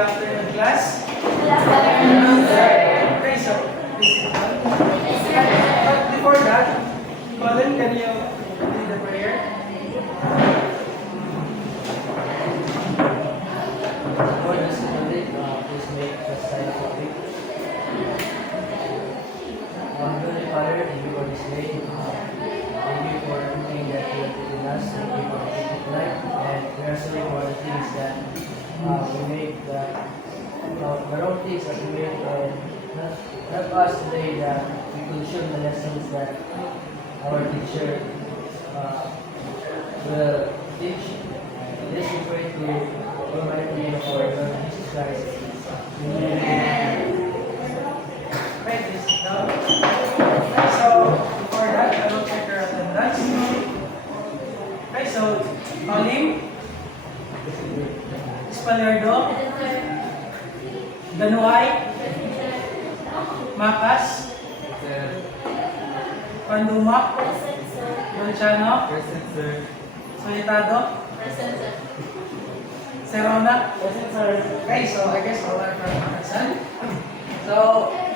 afternoon, class. Okay, so please sit down. But before that, Colin, can you lead the prayer? Lord, as we read, please make the sign of the week. Heavenly Father, thank you for this day. Thank you for everything that you have given us. Thank you for the tonight. And we are sorry for the things that we make, the wrong things that we make. And help us today that we consume the lessons that our teacher will teach. This we pray to Almighty name of our Lord Jesus Christ. Amen. Okay, please sit down. So before that, I will check your attendance. Okay, so Colin, Espaliardo, Danuay, Makas, Pandumak, Luciano, Present, sir. Solitado, Serona. Okay, so I guess all are present. So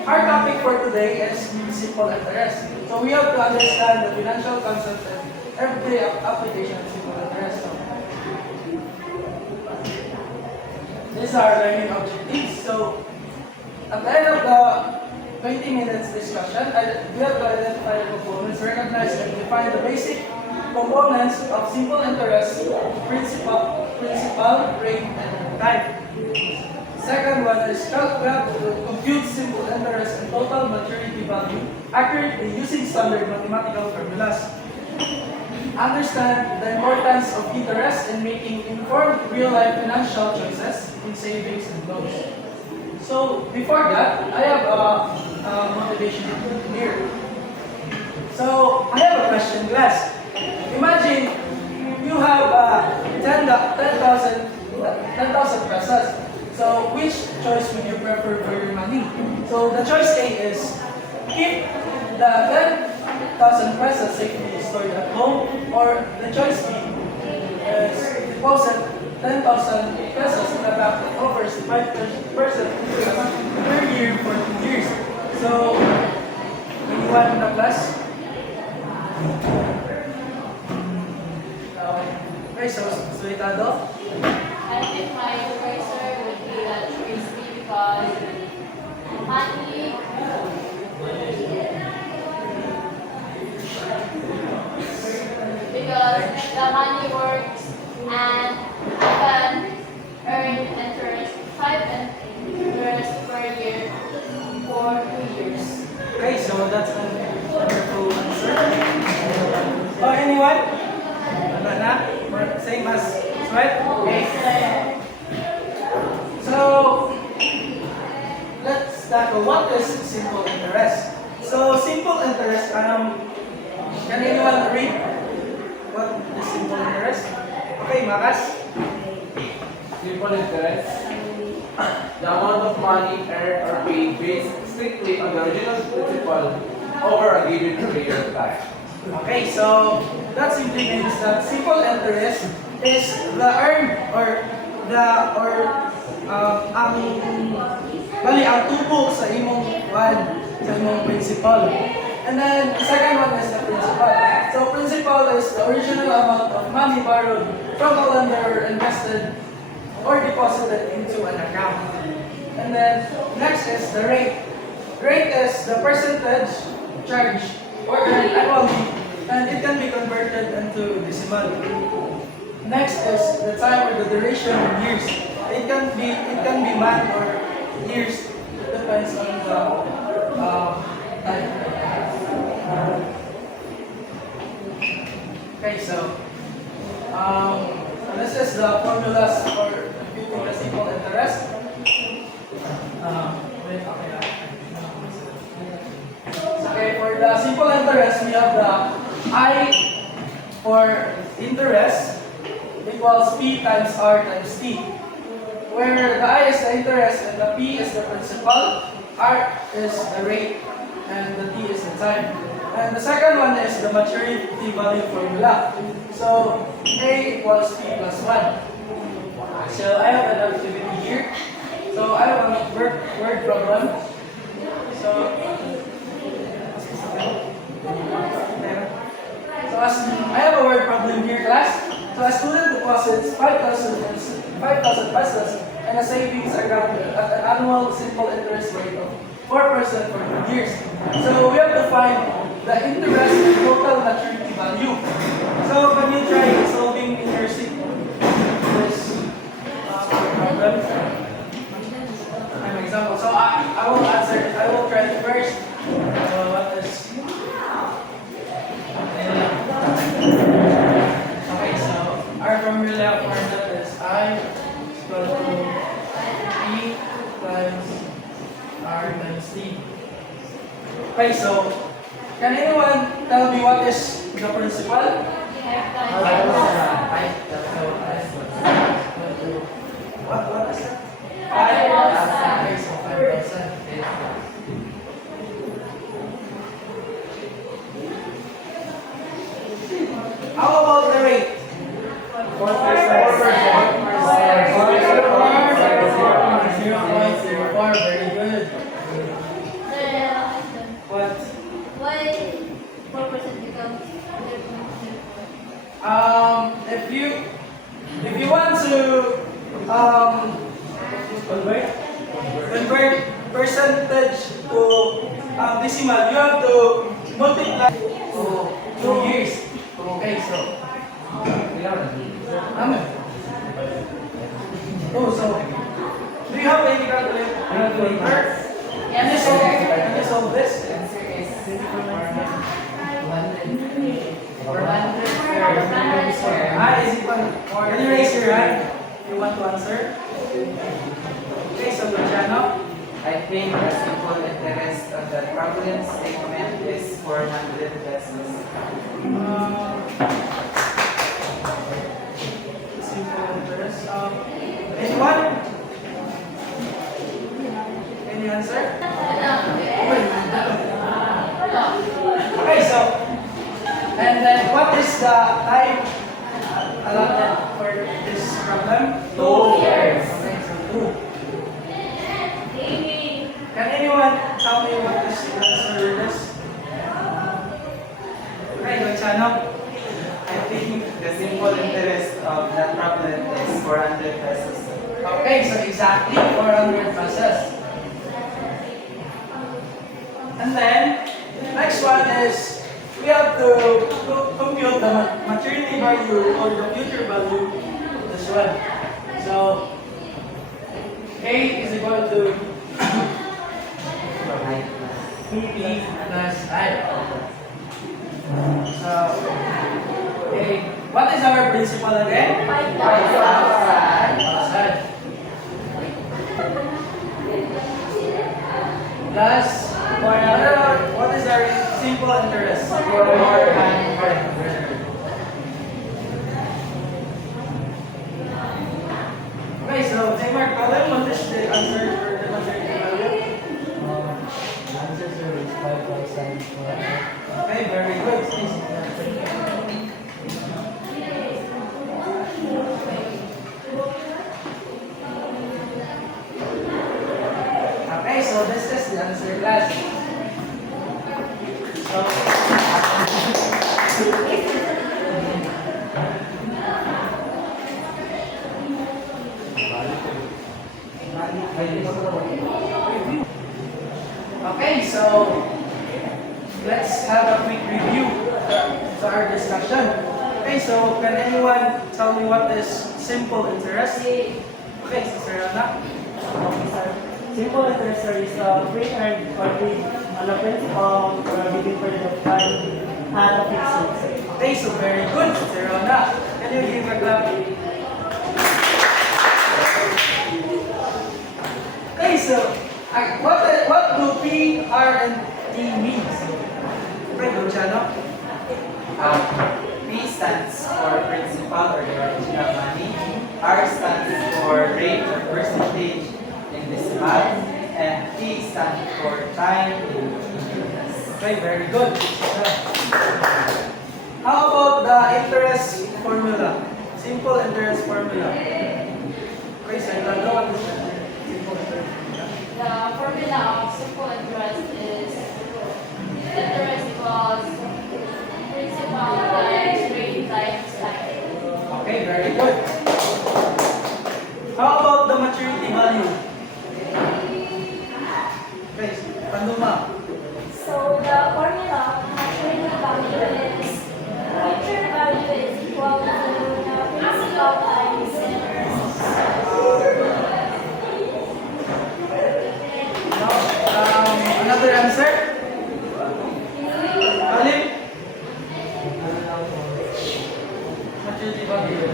our topic for today is simple interest. So we have to understand the financial concept and everyday application of simple interest. So these are learning objectives. So at the end of the 20 minutes discussion, we have to identify the components, recognize and define the basic components of simple interest, principal, rate, and time. Second one is we have to compute simple interest and total maturity value accurately using standard mathematical formulas. Understand the importance of interest in making informed real-life financial choices in savings and loans. So before that, I have a motivation here. So I have a question, class. Imagine you have 10,000 pesos. So which choice would you prefer for your money? So the choice A is keep the 10,000 pesos safely stored at home, or the choice B is deposit 10,000 pesos in a bank that offers 5% interest per year for 2 years. So anyone in the class? Okay, so Solitado? I think my professor would be choice B because money the money works and I can earn interest 5 interest per year for 2 years. Okay, so that's a wonderful answer. Oh, anyone? Wala na? Same as Sweat? Okay. So, let's tackle what is simple interest. So, simple interest, can anyone read what is simple interest? Okay, Makas? Simple interest. The amount of money earned or paid based strictly on the original principal over a given period of time. Okay, so that simply means that simple interest is the earned or ang tubo sa imong principal. And then the second one is the principal. So principal is the original amount of money borrowed from a lender, invested or deposited into an account. And then next is the rate. Rate is the percentage charged or earned annually, and it can be converted into decimal. Next is the time or the duration in years. It can be month or years. It depends on the time. Okay, so this is the formulas for computing the simple interest. Okay, for the simple interest, we have the I for interest equals P times R times T, where the I is the interest and the P is the principal, R is the rate, and the T is the time. And the second one is the maturity value formula. So A equals P plus 1. So I have an activity here. 5,000 pesos and a savings account at an annual simple interest rate of 4% for 2 years. So we have to find the interest and total maturity value. So can you try solving in your sheet this problem? An example. So I will answer. I will try it first. What is? Okay. So our formula for that is I equal to E times R times T. Okay. So can anyone tell me what is the principal? What is that? Okay, so 5,000. How about the rate? 0.04. Very good. What? Why 4% becomes 0.04? If you want to convert percentage to decimal, you have to multiply to 2 years. Okay, so so do you have any calculator? Can you solve this? Is it one? Can you raise your hand? You want to answer? Okay, so Luciano. I think the simple interest of the problem statement is 400 pesos. Simple interest. Anyone? Any answer? Okay, so and then what is the time allotted for this problem? 2 years. Okay, so 2. Can anyone tell me what is the answer for this? Okay, Luciano. I think the simple interest of that problem is 400 pesos. Okay, so exactly 400 pesos. And then, next one is, we have to compute the maturity value or the future value of this one. So, A is equal to B plus I. So, okay, what is our principal again? 5,000. Plus, what is our simple interest? 400. Okay, so Neymar, what is the answer for the maturity value? Answer sir is 5,000. Okay, very good. Okay, so this is the answer, class. So, okay, so let's have a quick review to our discussion. Okay, so can anyone tell me what is simple interest? Okay, so Sir Ana. Simple interest sir, is free earned or free on a principal for a given period of time at a fixed rate. Okay, so very good, Sir Ana. Can you give a clap? Okay, so what do P, R, and T mean? Okay, Luciano. P stands for principal or the original money. R stands for rate or percentage in decimal. And T stands for time in units. Okay, very good. How about the interest formula? Simple interest formula. Okay, so what is the simple interest formula? The formula of simple interest is interest equals principal times rate times time. Okay, very good. How value. Guys, Panduma. So the formula of maturity value is future value is equal to the principal times interest. Another answer? Alin? Maturity value.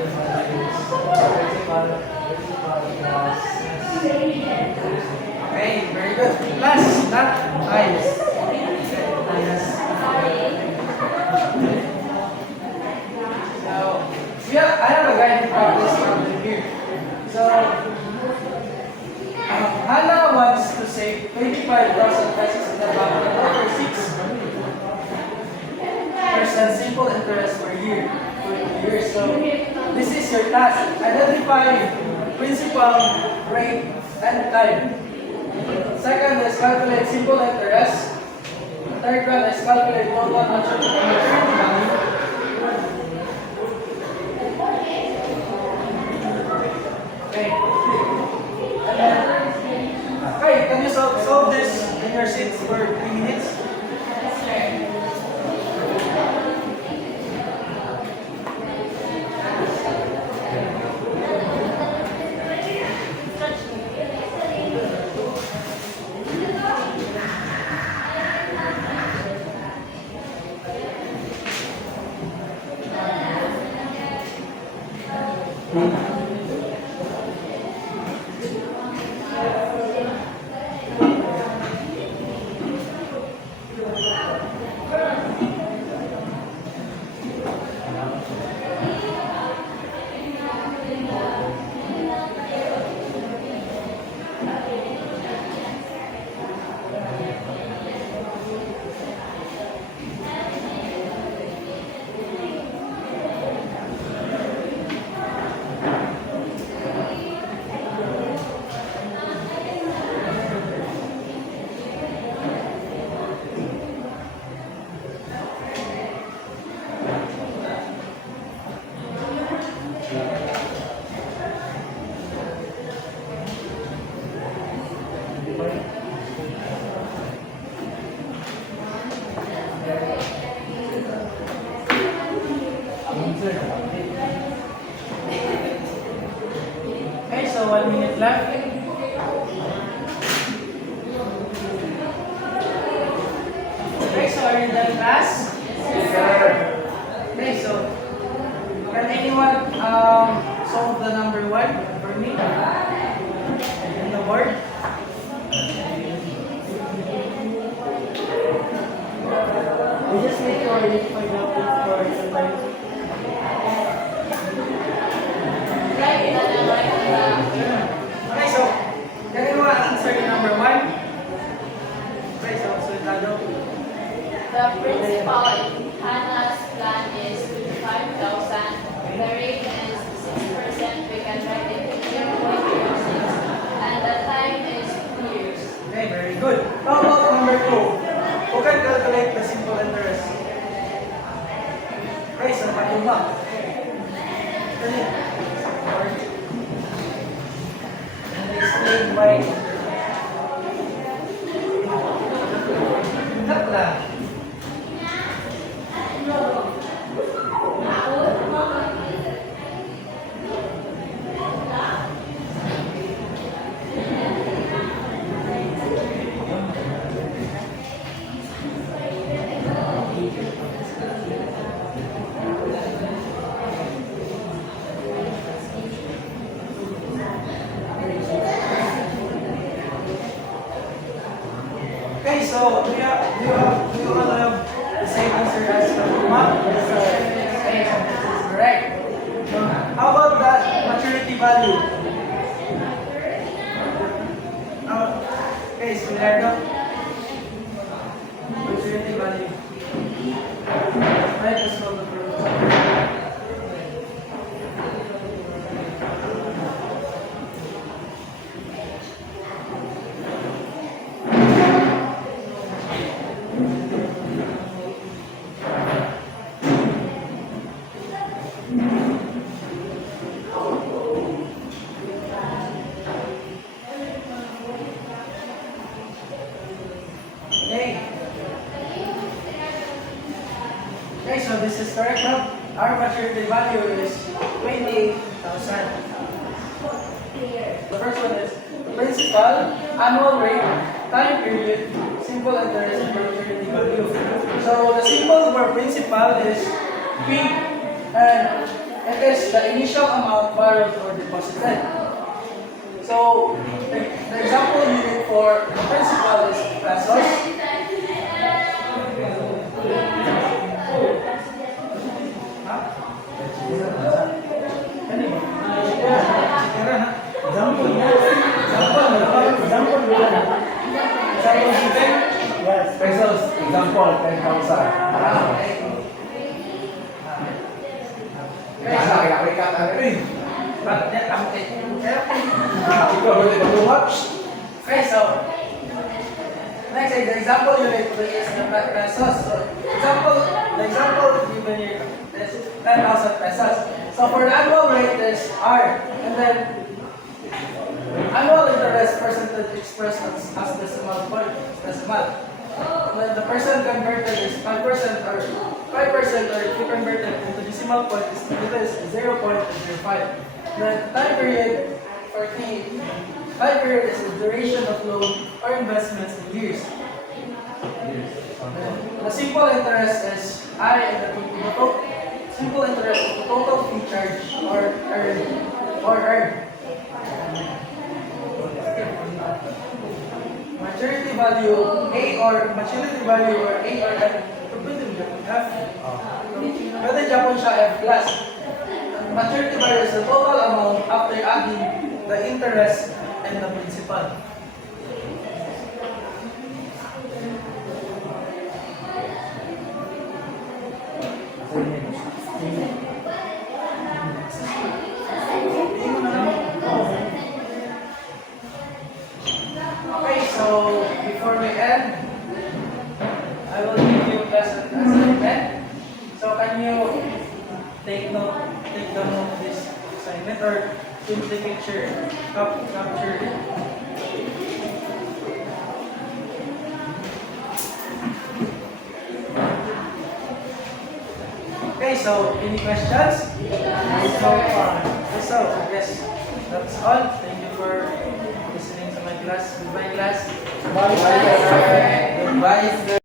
Okay, very good. Last, not eyes. So, yeah, I have a guiding practice problem here. So, Hannah wants to save 25,000 pesos in the bank and over 6% simple interest per year for 2 years. So, this is your task. Identify principal, rate, and time. Second is calculate simple interest. Third one is calculate total maturity value. Okay. And then, okay, can you solve this in your seats for 3 minutes? Okay, so 1 minute left. Okay, so are you done class? Okay, so can anyone solve the number 1 for me? In the board? We just need to identify the principal and time. Okay, so can anyone answer the number 1? Okay, so Sultado. The principal in Hannah's plan is 25,000. The rate is 6%. We can write it 0.06. And the time is 2 years. Okay, very good. How about number 2? Who can calculate the simple interest? Okay, so Panduma. Dali. Explain why. Cut lang. Okay, so do you all have the same answer as Panduma? Yes, sir. Okay, so this is correct. How about that maturity value? Okay, so Leonardo. Maturity value. Right, let's solve the problem. this is correct now. Our maturity value is 28,000. The first one is principal, annual rate, time period, simple interest, and maturity value. So the symbol for principal is P, and it is the initial amount borrowed or deposited. So the example unit for the principal is pesos. Example, yes. Example, yes. Pesos, example, 10,000. Ikaw ulit magbuhat. Okay, so next the example unit is the pesos. So the example given here is 10,000 pesos. So for the annual rate is R, and then annual interest percentage expressed as decimal point, decimal. When the percent converted is 5% or 5%, or if you convert it into decimal point, it is 0.05. The time period for time period is the duration of loan or investments in years. The simple interest is I, and the simple interest is the total fee charge or earned. Maturity value A or maturity value or A or F. Pwede Japon siya F plus. Maturity value is the total amount after adding the interest and the principal. Okay, so before we end, I will give you lesson assignment. So can you take down of this assignment or print the picture, capture it? Okay, so any questions? So yes, that's all. Thank you for listening to my class. Goodbye, class. Bye. Goodbye, sir.